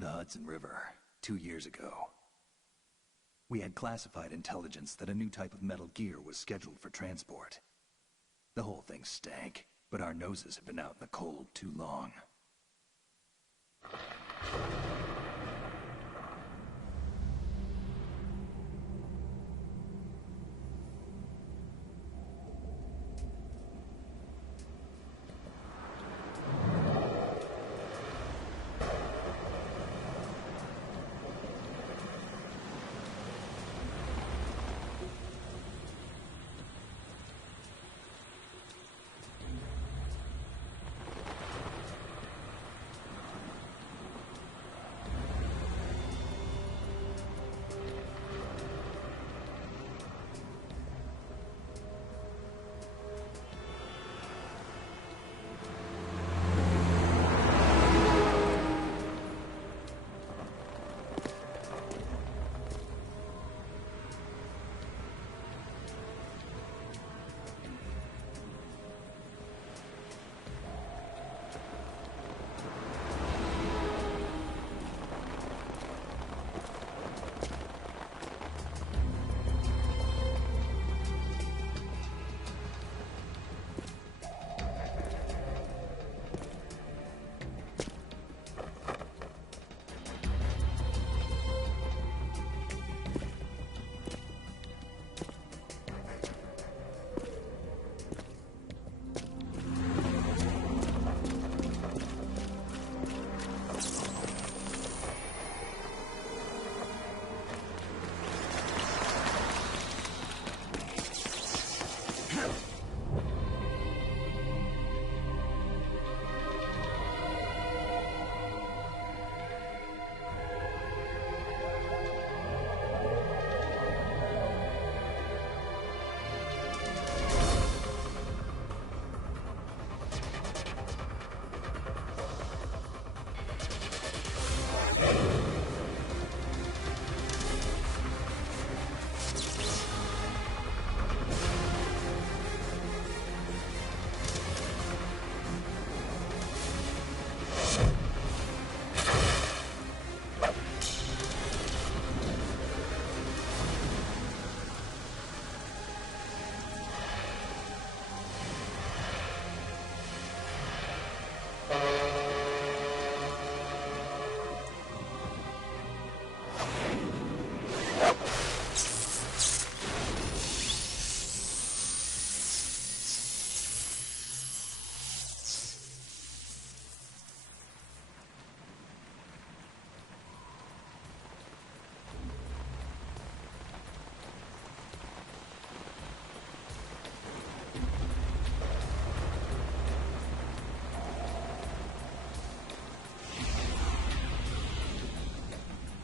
The Hudson River, 2 years ago. We had classified intelligence that a new type of metal gear was scheduled for transport. The whole thing stank, but our noses had been out in the cold too long.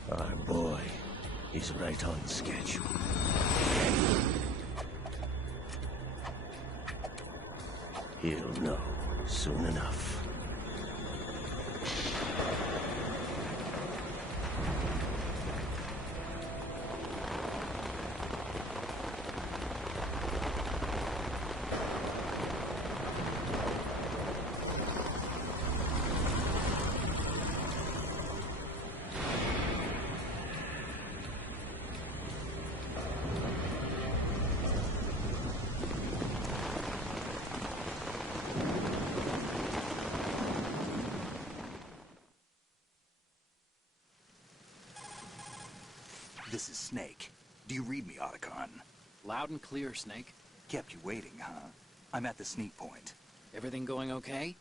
Our boy is right on schedule. He'll know soon enough. This is Snake. Do you read me, Otacon? Loud and clear, Snake. Kept you waiting, huh? I'm at the sneak point. Everything going okay?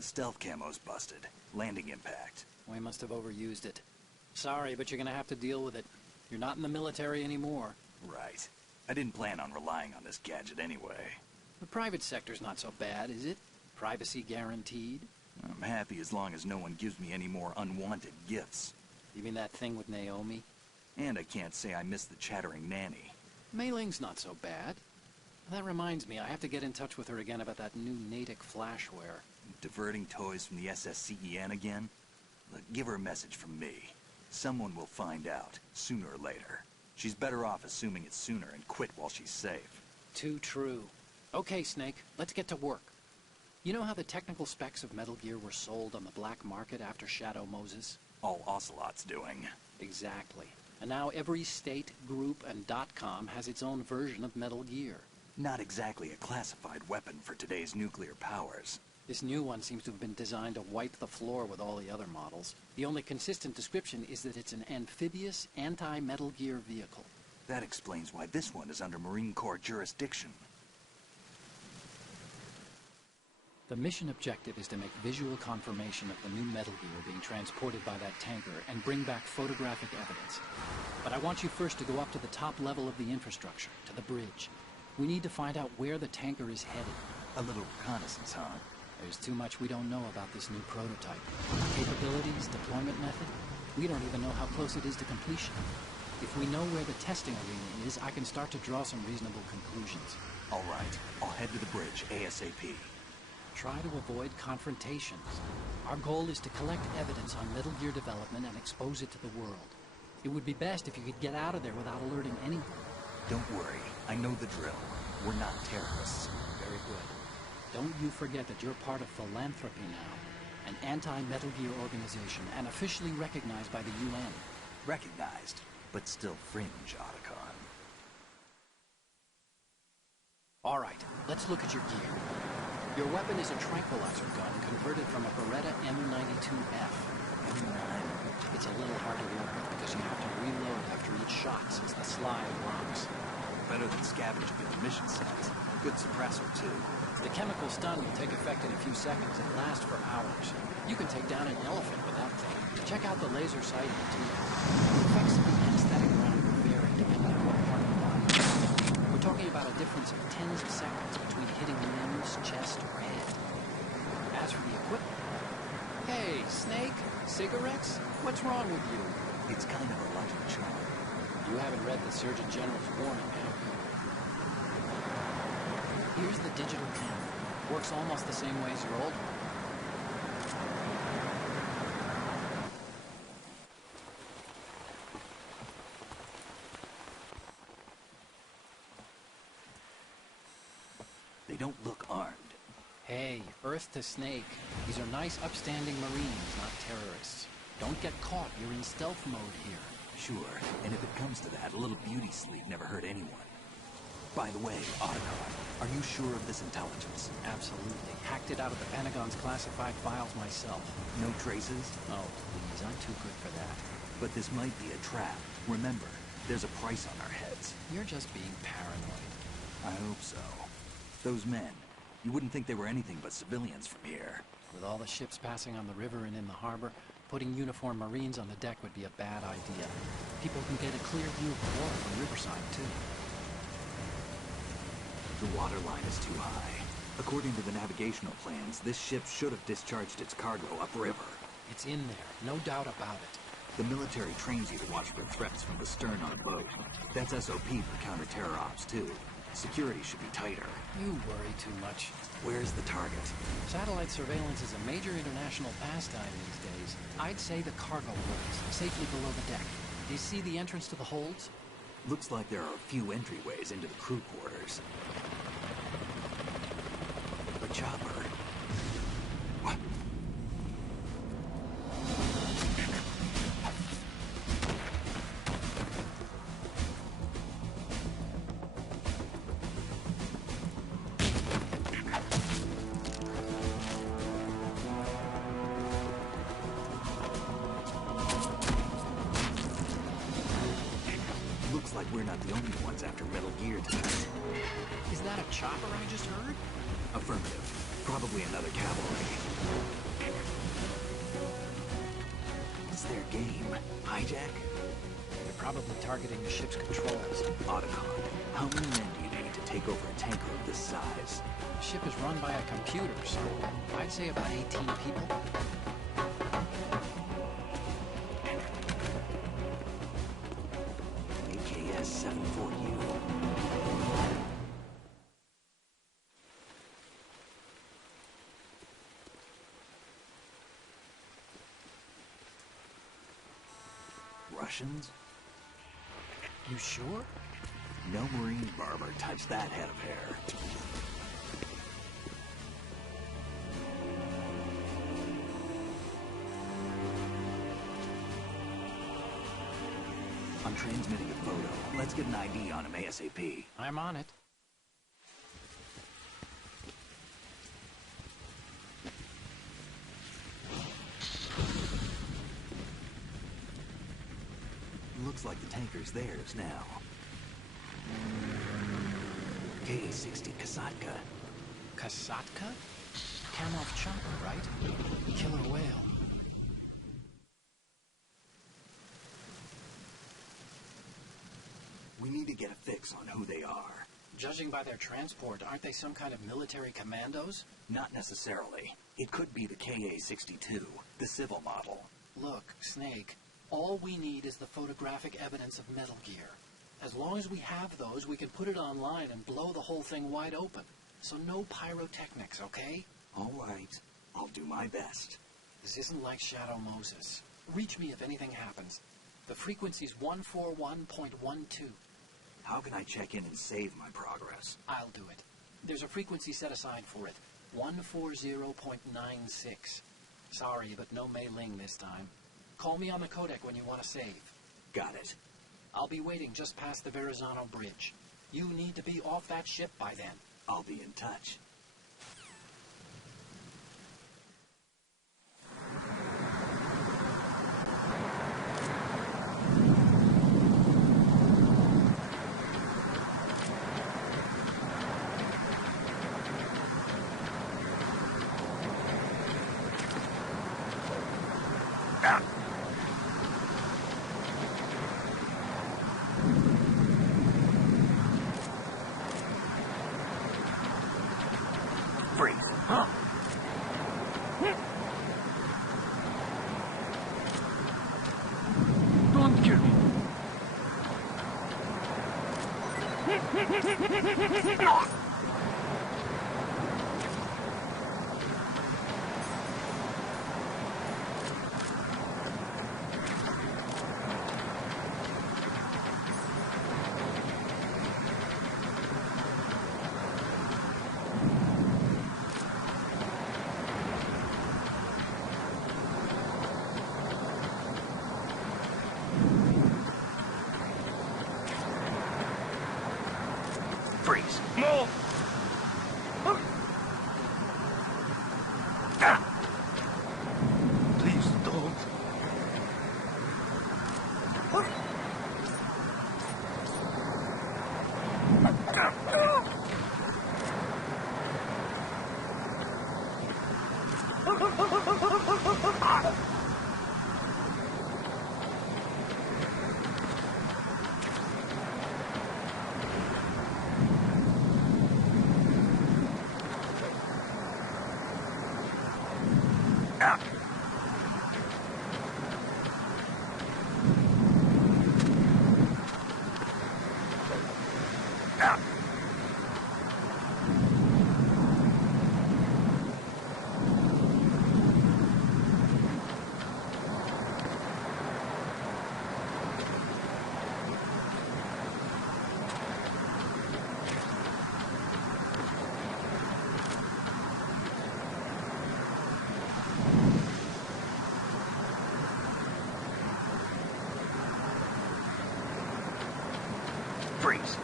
Stealth camo's busted. Landing impact. We must have overused it. Sorry, but you're gonna have to deal with it. You're not in the military anymore. Right. I didn't plan on relying on this gadget anyway. The private sector's not so bad, is it? Privacy guaranteed? I'm happy as long as no one gives me any more unwanted gifts. You mean that thing with Naomi? And I can't say I miss the chattering nanny. Mei Ling's not so bad. That reminds me, I have to get in touch with her again about that new Natick flashware. Diverting toys from the SSCEN again? Look, give her a message from me. Someone will find out, sooner or later. She's better off assuming it sooner and quit while she's safe. Too true. Okay, Snake, let's get to work. You know how the technical specs of Metal Gear were sold on the black market after Shadow Moses? all Ocelot's doing. Exactly. And now every state, group, and .com has its own version of Metal Gear. Not exactly a classified weapon for today's nuclear powers. This new one seems to have been designed to wipe the floor with all the other models. The only consistent description is that it's an amphibious, anti-Metal Gear vehicle. That explains why this one is under Marine Corps jurisdiction. The mission objective is to make visual confirmation of the new Metal Gear being transported by that tanker and bring back photographic evidence. But I want you first to go up to the top level of the infrastructure, to the bridge. We need to find out where the tanker is headed. A little reconnaissance, huh? There's too much we don't know about this new prototype. Capabilities, deployment method. We don't even know how close it is to completion. If we know where the testing arena is, I can start to draw some reasonable conclusions. All right, I'll head to the bridge ASAP. Try to avoid confrontations. Our goal is to collect evidence on Metal Gear development and expose it to the world. It would be best if you could get out of there without alerting anyone. Don't worry, I know the drill. We're not terrorists. Very good. Don't you forget that you're part of Philanthropy now, an anti-Metal Gear organization and officially recognized by the UN. Recognized, but still fringe, Otacon. All right, let's look at your gear. Your weapon is a tranquilizer gun converted from a Beretta M92F. It's a little hard to work with because you have to reload after each shot since the slide rocks. Better than scavenging at the mission site. Good suppressor, too. The chemical stun will take effect in a few seconds and last for hours. You can take down an elephant with that thing. Check out the laser sighting, too. The effects of the anesthetic round will vary depending on what part of the body. We're talking about a difference of tens of seconds between hitting limbs, chest, or head. As for the equipment... Hey, Snake? Cigarettes? What's wrong with you? It's kind of a lucky charm. You haven't read the Surgeon General's warning, have you? Here's the digital camera. Works almost the same way as your old one. They don't look armed. Hey, Earth to Snake. These are nice, upstanding Marines, not terrorists. Don't get caught. You're in stealth mode here. Sure, and if it comes to that, a little beauty sleep never hurt anyone. By the way, Otacon, are you sure of this intelligence? Absolutely. Hacked it out of the Pentagon's classified files myself. No traces? Oh, please, I'm too good for that. But this might be a trap. Remember, there's a price on our heads. You're just being paranoid. I hope so. Those men, you wouldn't think they were anything but civilians from here. With all the ships passing on the river and in the harbor, putting uniformed Marines on the deck would be a bad idea. People can get a clear view of the water from Riverside, too. The water line is too high. According to the navigational plans, this ship should have discharged its cargo upriver. It's in there, no doubt about it. The military trains you to watch for threats from the stern on boat. That's SOP for counter-terror ops, too. Security should be tighter. You worry too much. Where's the target? Satellite surveillance is a major international pastime these days. I'd say the cargo holds, safely below the deck. Do you see the entrance to the holds? Looks like there are a few entryways into the crew quarters. A chopper. What? Looks like we're not the only ones after Metal Gear tonight. Is that a chopper I just heard? Affirmative. Probably another cavalry. What's their game? Hijack? They're probably targeting the ship's controls. Otacon, how many men do you need to take over a tanker of this size? The ship is run by a computer, so I'd say about 18 people. AKS 740U. Russians? You sure? No Marine barber touched that head of hair. Let's get an ID on him ASAP. I'm on it. Looks like the tanker's theirs now. Ka-60 Kasatka. Kasatka? Kamov chopper, right? Killer whale. We need to get a fix on who they are. Judging by their transport, aren't they some kind of military commandos? Not necessarily. It could be the Ka-62, the civil model. Look, Snake, all we need is the photographic evidence of Metal Gear. As long as we have those, we can put it online and blow the whole thing wide open. So no pyrotechnics, okay? All right. I'll do my best. This isn't like Shadow Moses. Reach me if anything happens. The frequency's 141.12. How can I check in and save my progress? I'll do it. There's a frequency set aside for it. 140.96. Sorry, but no Mei Ling this time. Call me on the codec when you want to save. Got it. I'll be waiting just past the Verrazano Bridge. You need to be off that ship by then. I'll be in touch. Don't kill me. Freeze. No! Please don't. Freeze.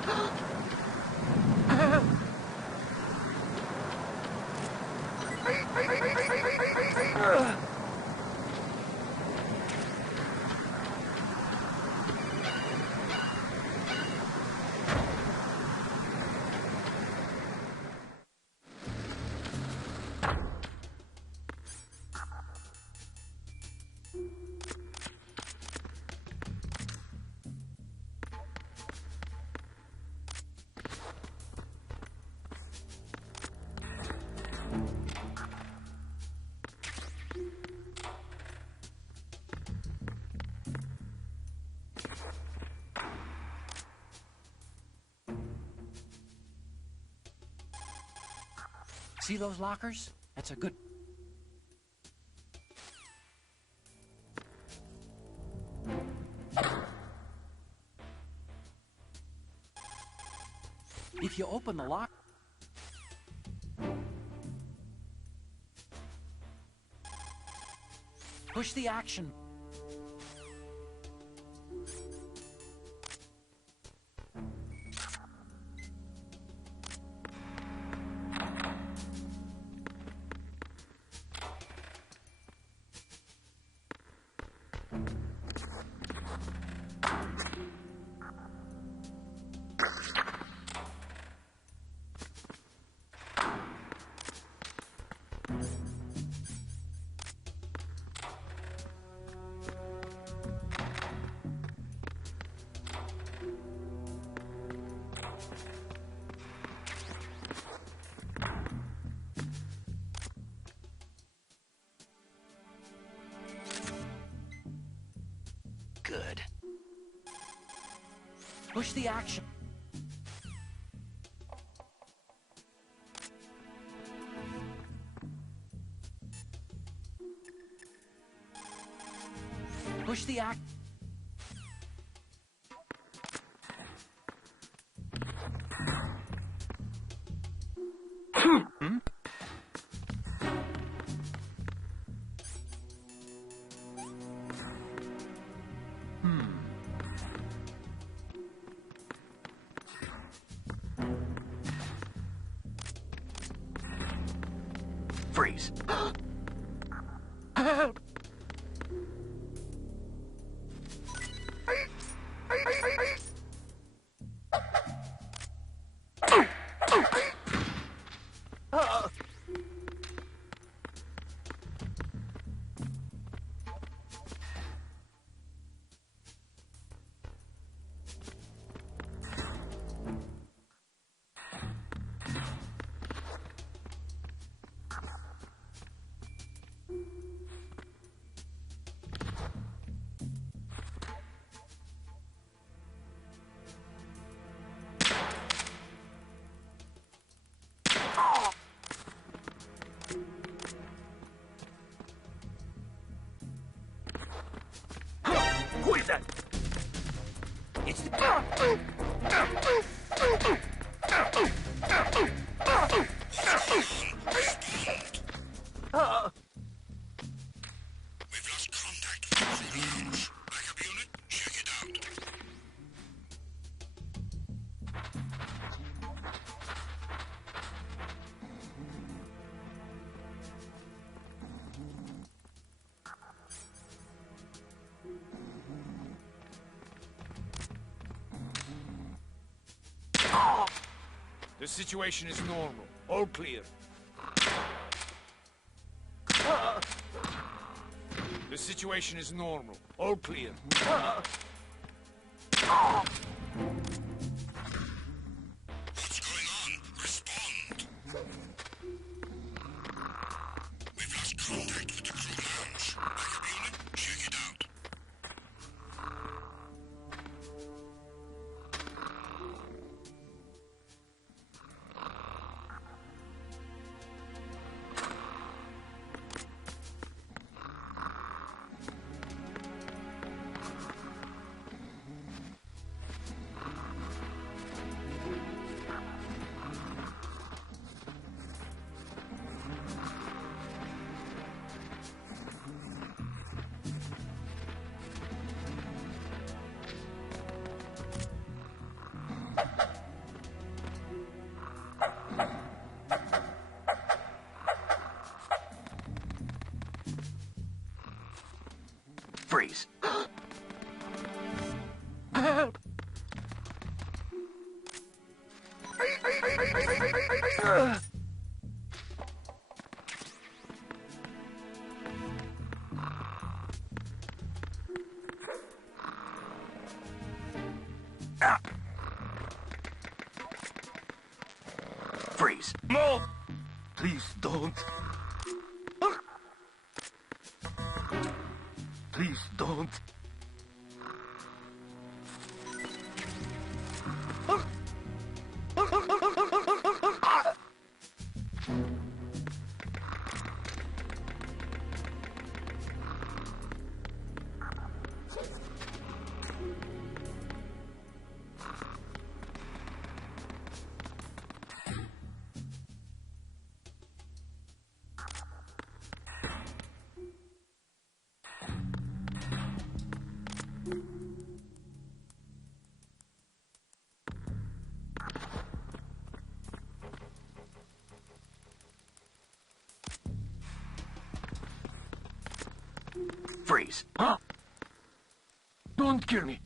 See those lockers? That's a good... If you open the lock... Push the action. Push the action. Push the act. Freeze. Help! Who is that? It's the... We've lost contact with the lounge. Backup unit, check it out. The situation is normal. All clear. The situation is normal. All clear. What's going on? Respond. We've lost contact with the crew lounge. Backup unit, check it out. Freeze. Help! Freeze. No! Please don't. Please don't. Freeze. Huh? Don't kill me.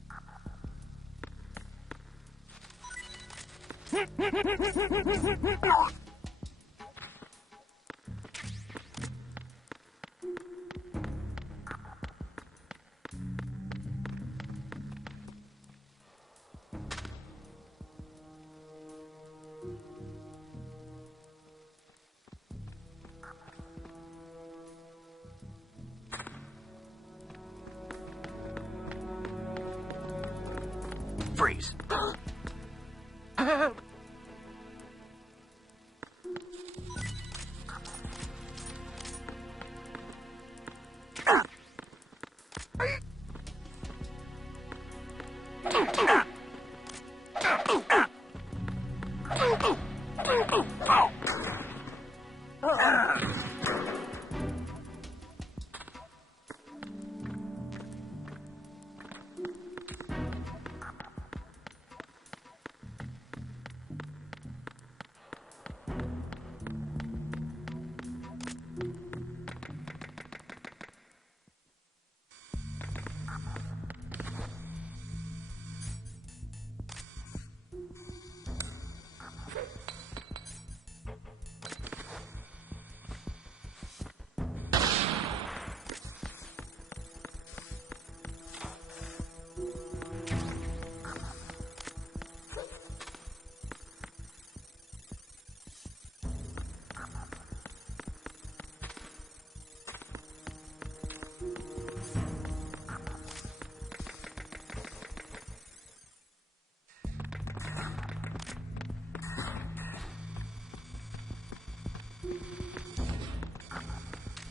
Freeze. Freeze.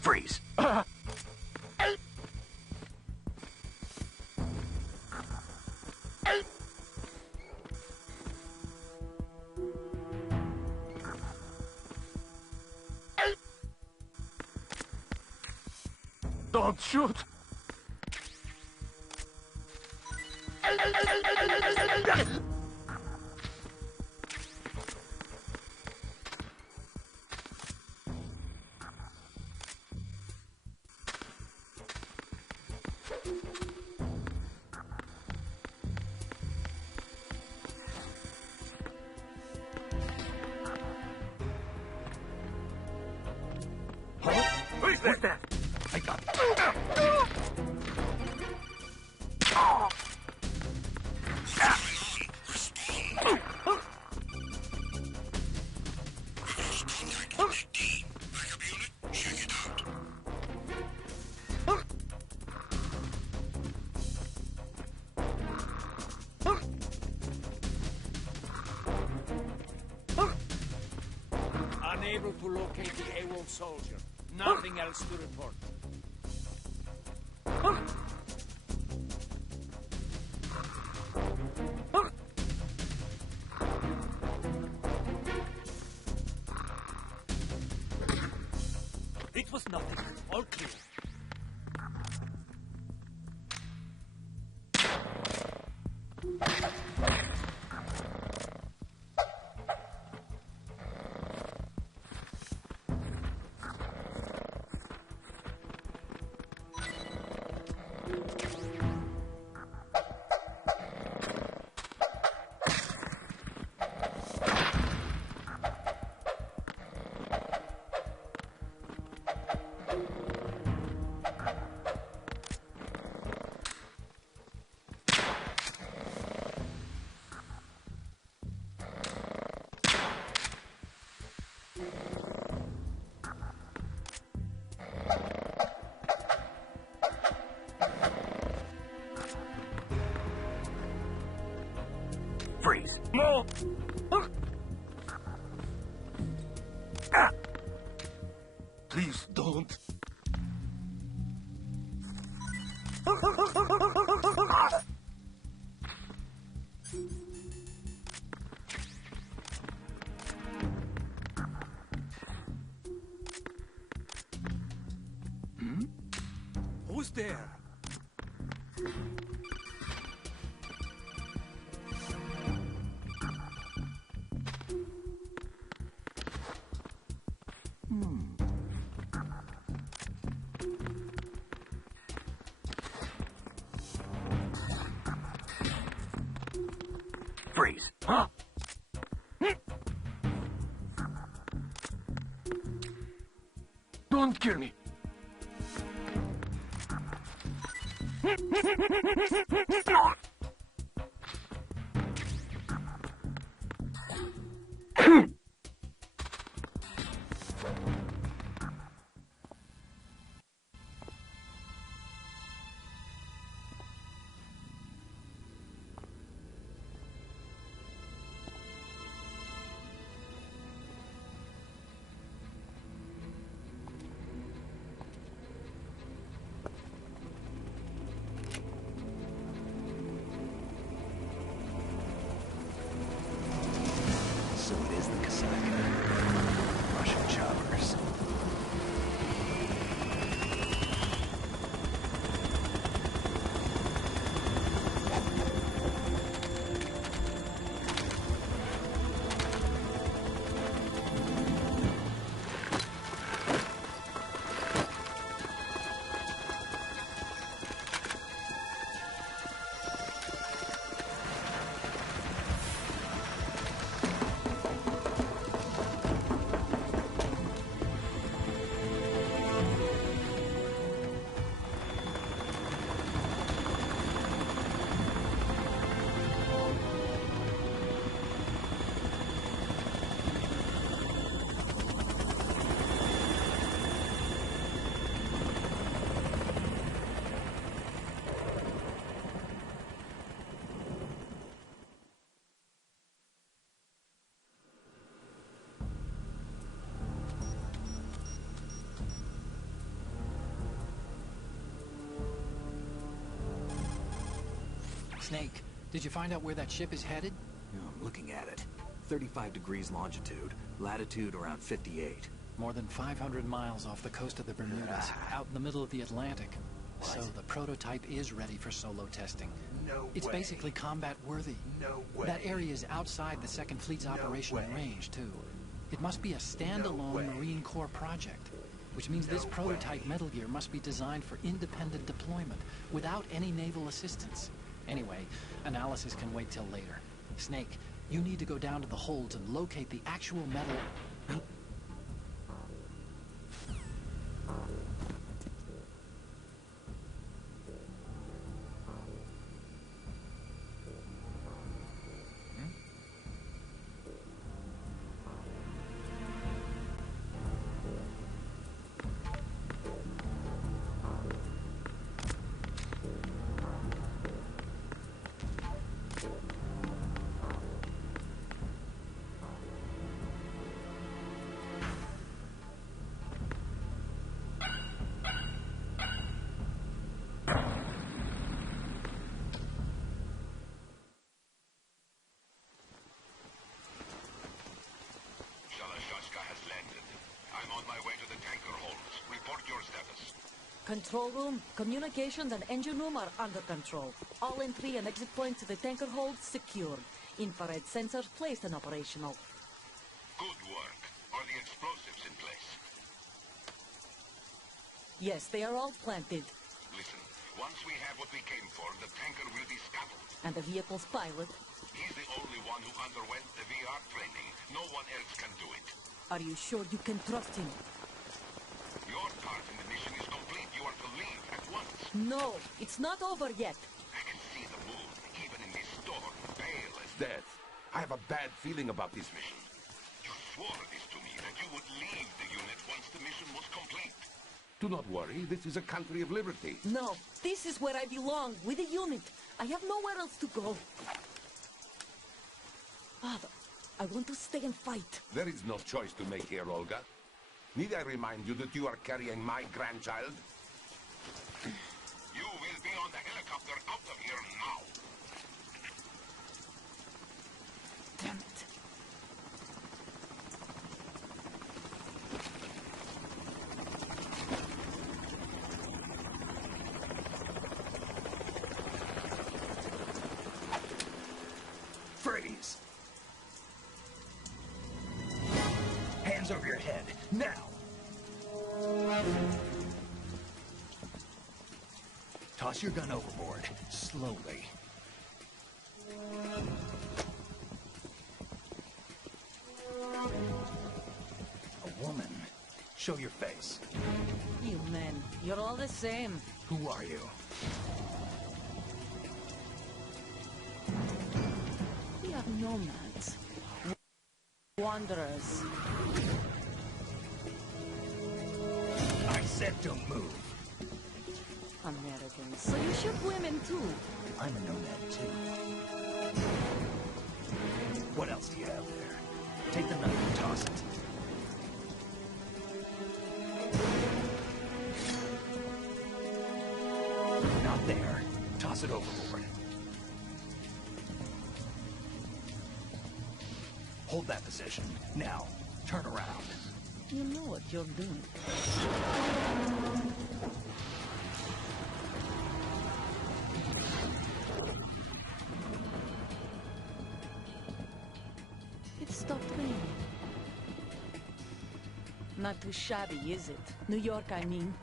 Freeze. Don't shoot! Who's that? I got it. Backup unit, check it out. Unable to locate the AWOL soldier. Nothing else to report. It was nothing. All clear. Freeze. No! Please don't. Who's there? Freeze. Huh? Don't kill me. Snake, did you find out where that ship is headed? Yeah, I'm looking at it. 35 degrees longitude, latitude around 58. More than 500 miles off the coast of the Bermudas, out in the middle of the Atlantic. So the prototype is ready for solo testing. No It's way. basically combat-worthy. No way. That area is outside the Second Fleet's operational way. range, too. It must be a standalone way. Marine Corps project, which means this No prototype way. Metal Gear must be designed for independent deployment, without any naval assistance. Anyway, analysis can wait till later. Snake, you need to go down to the holds and locate the actual metal... Shalashaska has landed. I'm on my way to the tanker holds. Report your status. Control room, communications and engine room are under control. All entry and exit points to the tanker hold secured. Infrared sensors placed and operational. Good work. Are the explosives in place? Yes, they are all planted. Listen, once we have what we came for, the tanker will be scuttled. And the vehicle's pilot. He's the only one who underwent the VR training. No one else can do it. Are you sure you can trust him? Your part in the mission is complete. You are to leave at once. No, it's not over yet. I can see the moon, even in this storm, pale as death. I have a bad feeling about this mission. You swore this to me, that you would leave the unit once the mission was complete. Do not worry, this is a country of liberty. No, this is where I belong, with the unit. I have nowhere else to go. Father, I want to stay and fight. There is no choice to make here, Olga. Need I remind you that you are carrying my grandchild? You will be on the helicopter out of here now. Damn it. Freeze! Hands over your head, now! Toss your gun overboard, slowly. A woman. Show your face. You men, you're all the same. Who are you? We are nomads. Wanderers. I said don't move. Americans. So you shoot women too. I'm a nomad too. What else do you have there? Take the knife and toss it. Not there. Toss it overboard. Hold that position. Now, turn around. You know what you're doing. It stopped raining. Not too shabby, is it? New York, I mean.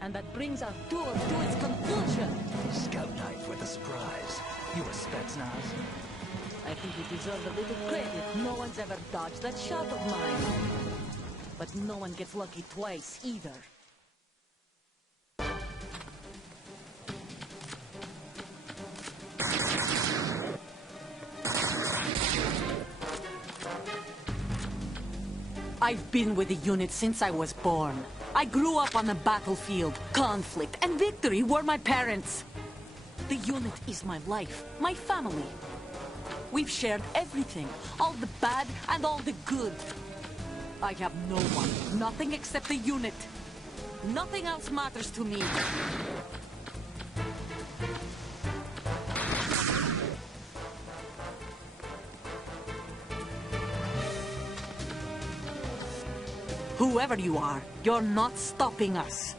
And that brings our tour to its conclusion. Scout knife with a surprise. You a Spetsnaz? I think you deserve a little credit. No one's ever dodged that shot of mine. But no one gets lucky twice, either. I've been with the unit since I was born. I grew up on the battlefield. Conflict and victory were my parents. The unit is my life, my family. We've shared everything, all the bad and all the good. I have no one, nothing except the unit. Nothing else matters to me. Whoever you are, you're not stopping us.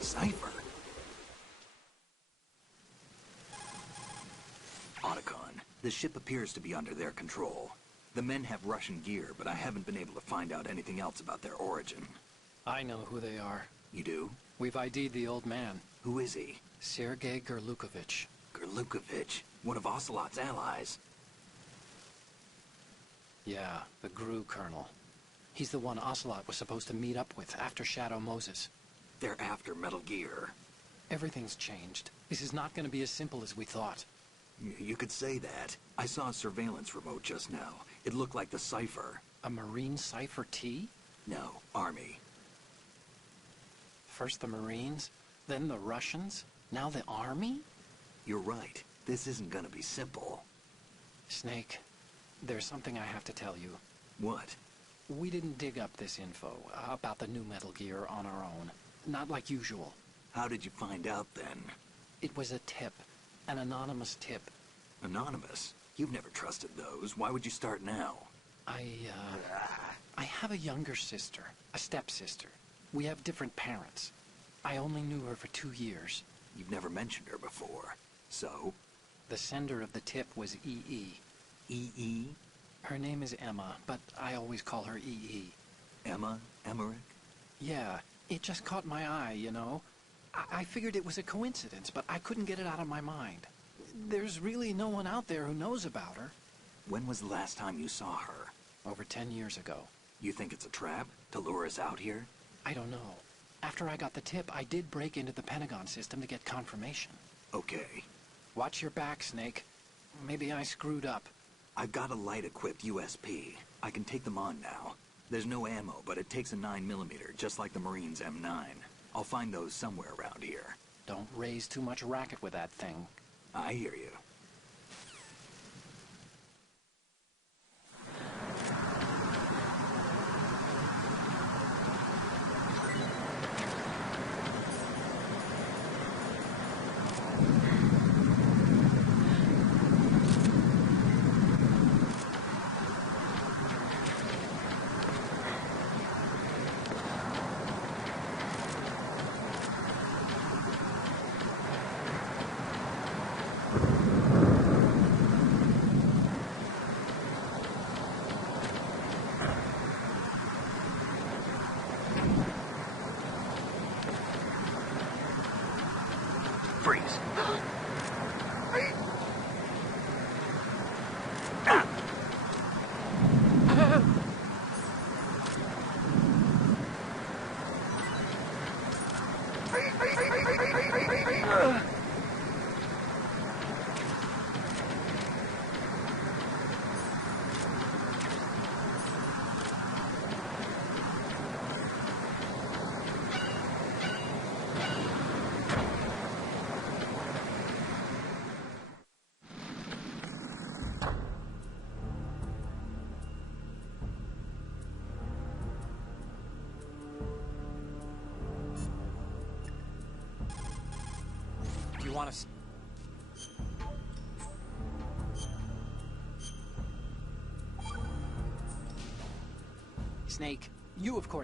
Cipher. Otacon, the ship appears to be under their control. The men have Russian gear, but I haven't been able to find out anything else about their origin. I know who they are. You do? We've ID'd the old man, Who is he? Sergei Gerlukovich. Gerlukovich, one of Ocelot's allies. Yeah, the GRU colonel. He's the one Ocelot was supposed to meet up with after Shadow Moses. They're after Metal Gear. Everything's changed. This is not going to be as simple as we thought. You could say that. I saw a surveillance remote just now. It looked like the Cipher. A Marine Cipher T? No, Army. First the Marines, then the Russians, now the Army? You're right. This isn't gonna be simple. Snake, there's something I have to tell you. What? We didn't dig up this info about the new Metal Gear on our own. Not like usual. How did you find out then? It was a tip. An anonymous tip. Anonymous? You've never trusted those. Why would you start now? I have a younger sister, a stepsister. We have different parents. I only knew her for 2 years. You've never mentioned her before. So? The sender of the tip was EE. EE? Her name is Emma, but I always call her EE. Emma? Emmerich? Yeah, it just caught my eye, you know. I figured it was a coincidence, but I couldn't get it out of my mind. There's really no one out there who knows about her. When was the last time you saw her? Over 10 years ago. You think it's a trap? To lure us out here? I don't know. After I got the tip, I did break into the Pentagon system to get confirmation. Okay. Watch your back, Snake. Maybe I screwed up. I've got a light-equipped USP. I can take them on now. There's no ammo, but it takes a 9mm, just like the Marines' M9. I'll find those somewhere around here. Don't raise too much racket with that thing. I hear you. want to... Snake, you of course